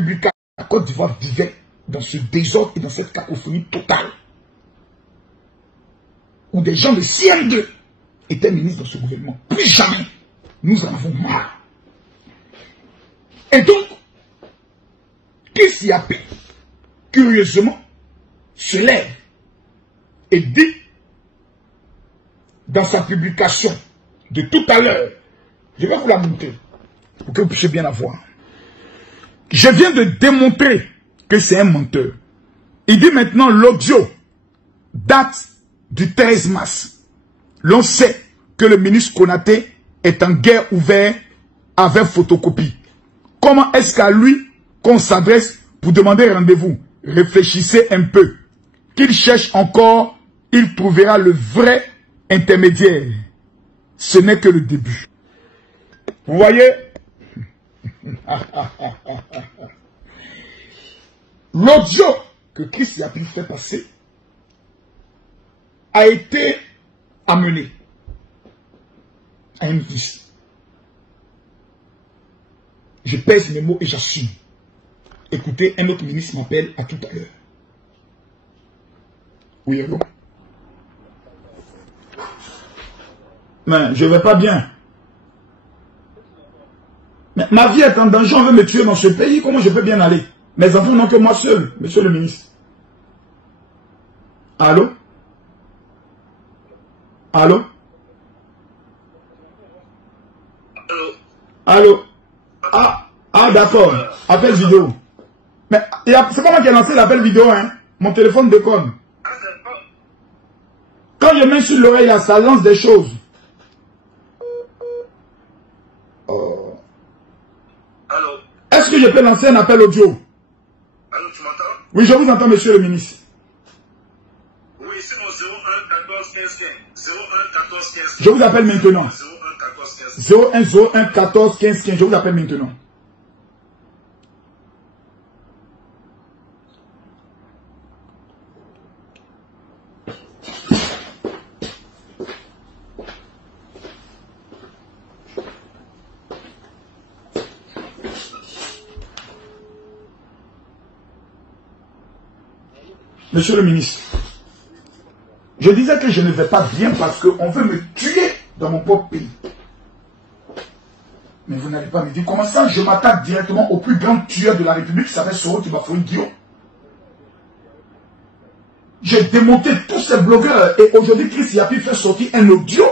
républicains, la Côte d'Ivoire vivait dans ce désordre et dans cette cacophonie totale. Où des gens de CM2 étaient ministres dans ce gouvernement. Plus jamais, nous en avons marre. Et donc, Chris Yapi, curieusement, se lève et dit, dans sa publication de tout à l'heure, je vais vous la montrer, pour que vous puissiez bien la voir. Je viens de démontrer que c'est un menteur. Il dit maintenant, l'audio date du 13 mars. L'on sait que le ministre Konaté est en guerre ouverte avec photocopie. Comment est-ce qu'à lui qu'on s'adresse pour demander rendez-vous? Réfléchissez un peu. Qu'il cherche encore, il trouvera le vrai intermédiaire. Ce n'est que le début. Vous voyez? L'audio que Chris Yapi fait passer a été amené à une vie. Je pèse mes mots et j'assume. Écoutez, un autre ministre m'appelle à tout à l'heure. Oui, allô? Mais je ne vais pas bien. Mais ma vie est en danger, on veut me tuer dans ce pays, comment je peux bien aller? Mes enfants n'ont que moi seul, monsieur le ministre. Allô? Allô? Allô? Ah d'accord, appel vidéo. Mais c'est pas moi qui ai lancé l'appel vidéo, hein. Mon téléphone déconne. Quand je mets sur l'oreille, là, ça lance des choses. Oh. Allô? Est-ce que je peux lancer un appel audio? Allô, tu m'entends? Oui, je vous entends, monsieur le ministre. Oui, c'est mon 01 14 15 15. 01 14 15 15. Je vous appelle maintenant. 01 14 15 15. 01 14 15 15. Je vous appelle maintenant. Monsieur le ministre, je disais que je ne vais pas bien parce qu'on veut me tuer dans mon propre pays. Mais vous n'allez pas me dire comment ça, je m'attaque directement au plus grand tueur de la République qui s'appelle Soro Tibafoui Guillaume. J'ai démonté tous ces blogueurs et aujourd'hui Chris Yapi fait sortir un audio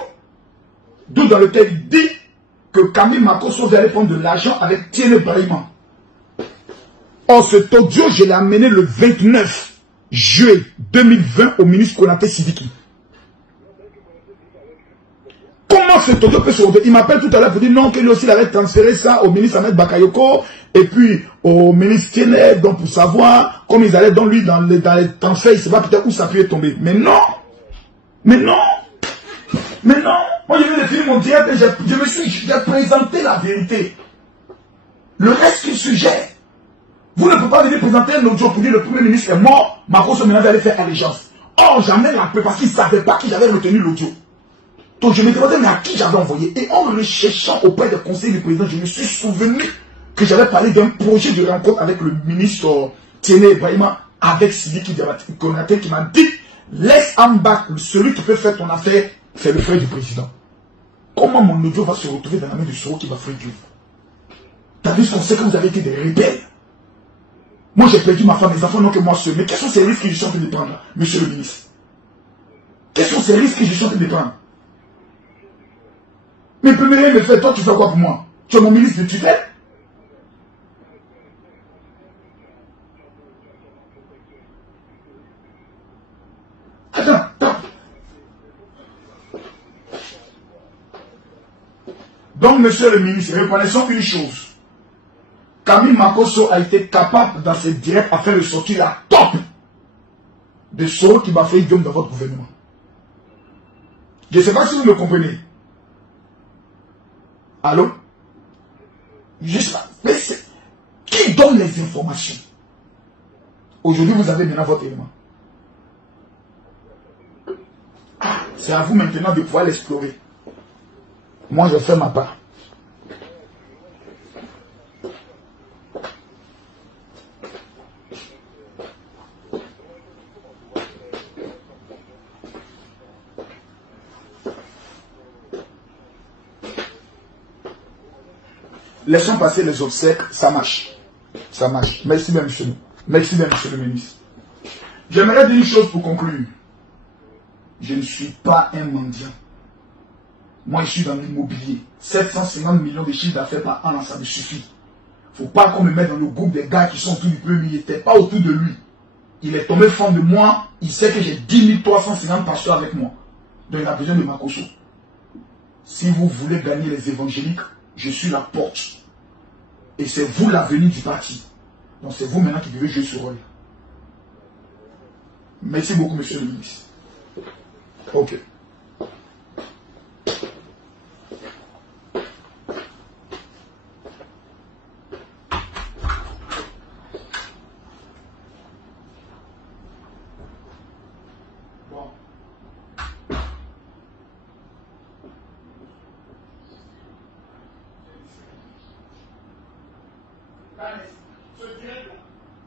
d'où dans lequel il dit que Camille Makosso vient aller prendre de l'argent avec Tiene Brahima. Or cet audio, je l'ai amené le 29 juillet 2020 au ministre Konaté Sidiki. Comment cet audio peut se retrouver? Il m'appelle tout à l'heure pour dire non, que lui aussi il avait transféré ça au ministre Ahmed Bakayoko et puis au ministre Tiene, donc pour savoir comme ils allaient dans lui dans les transferts, il ne sait pas peut-être où ça peut tomber. Mais non! Mais non! Mais non! Moi je viens de finir mon direct et j'ai présenté la vérité. Le reste qui suggère. Vous ne pouvez pas venir présenter un audio pour dire le Premier ministre est mort, Makosso maintenant va aller faire allégeance. Or, j'amène la preuve parce qu'il ne savait pas qui j'avais retenu l'audio. Donc je me demandais mais à qui j'avais envoyé. Et en recherchant auprès des conseils du président, je me suis souvenu que j'avais parlé d'un projet de rencontre avec le ministre Tiene Brahima avec Sidiki Konaté qui m'a dit laisse en bas celui qui peut faire ton affaire, c'est le frère du président. Comment mon audio va se retrouver dans la main de Soro qui va faire Dieu? Tandis qu'on sait que vous avez été des rebelles. Moi, j'ai perdu ma femme, mes enfants n'ont que moi seul. Mais quels sont ces risques que je suis en train de prendre, là, monsieur le ministre? Quels sont ces risques que je suis en train de prendre? Mais premier me fait, toi, tu fais quoi pour moi? Tu es mon ministre de tutelle? Attends. Donc, monsieur le ministre, reconnaissons une chose. Camille Makosso a été capable dans ses directs à faire ressortir la top de Soro qui m'a fait Guillaume dans votre gouvernement. Je ne sais pas si vous me comprenez. Allô? Juste là. Mais qui donne les informations? Aujourd'hui, vous avez maintenant votre élément. C'est à vous maintenant de pouvoir l'explorer. Moi, je fais ma part. laissons passer les obsèques, ça marche. Ça marche. Merci bien, monsieur. Merci bien, monsieur le ministre. J'aimerais dire une chose pour conclure. Je ne suis pas un mendiant. Moi, je suis dans l'immobilier. 750 millions de chiffres d'affaires par an, ça me suffit. Il ne faut pas qu'on me mette dans le groupe des gars qui sont autour du premier. Il n'était pas autour de lui. Il est tombé fan de moi. Il sait que j'ai 10 350 pasteurs avec moi. Donc, il a besoin de ma caution. Si vous voulez gagner les évangéliques, je suis la porte. Et c'est vous l'avenir du parti. Donc, c'est vous maintenant qui devez jouer ce rôle. Merci beaucoup, monsieur le ministre. Ok.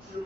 Le